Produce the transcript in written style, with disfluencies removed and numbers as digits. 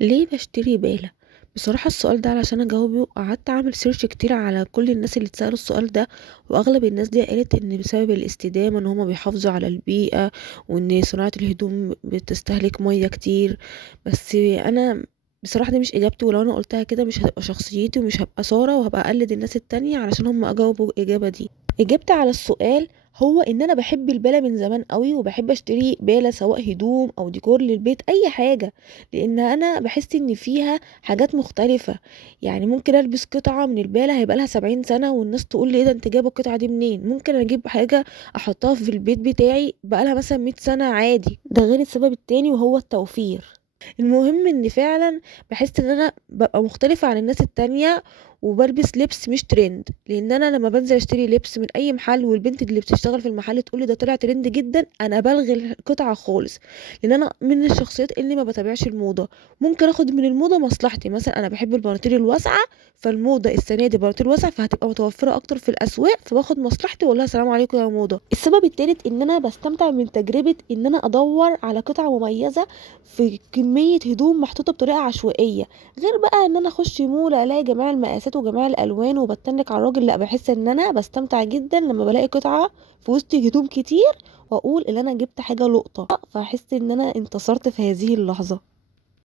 ليه باشتري بالة؟ بصراحة السؤال ده علشان أجاوبه قعدت أعمل search كتير على كل الناس اللي اتسألوا السؤال ده، وأغلب الناس دي قالت إن بسبب الاستدامة إن هما بيحافظوا على البيئة، وإن صناعة الهدوم بتستهلك مياه كتير. بس أنا بصراحة دي مش إجابتي، ولو أنا قلتها كده مش هتبقى شخصيتي ومش هبقى سارة، وهبقى أقلد الناس التانية علشان هما أجاوبوا الإجابة دي. إجابتي على السؤال هو ان انا بحب البالة من زمان قوي، وبحب اشتري بالة سواء هدوم او ديكور للبيت اي حاجة، لان انا بحس ان فيها حاجات مختلفة. يعني ممكن البس قطعة من البالة هيبقى لها 70 سنة والناس تقول لي ايه ده انت جايبه القطعة دي منين. ممكن اجيب حاجة احطها في البيت بتاعي بقى لها مثلا 100 سنة عادي. ده غير السبب التاني وهو التوفير. المهم ان فعلا بحس ان انا ببقى مختلفة عن الناس التانية، وبلبس لبس مش ترند، لان انا لما بنزل اشتري لبس من اي محل والبنت اللي بتشتغل في المحل تقولي ده طلع ترند جدا، انا بلغي القطعة خالص، لان انا من الشخصيات اللي ما بتابعش الموضة. ممكن اخد من الموضة مصلحتي، مثلا انا بحب البناطيل الواسعة، فالموضة السنة دي بناطيل واسعة فهتبقى متوفرة اكتر في الاسواق، فباخد مصلحتي واقول لها السلام عليكم يا موضة. السبب التالت ان انا بستمتع من تجربة ان انا ادور على قطعة مميزة في كمية هدوم محطوطة بطريقة عشوائية، غير بقى ان انا اخش مول الاقي جميع المقاسات وجميع الالوان وبتنك على الراجل. لا، بحس ان انا بستمتع جدا لما بلاقي قطعة في وسط هدوم كتير، واقول ان انا جبت حاجة لقطة، فاحس ان انا انتصرت في هذه اللحظة.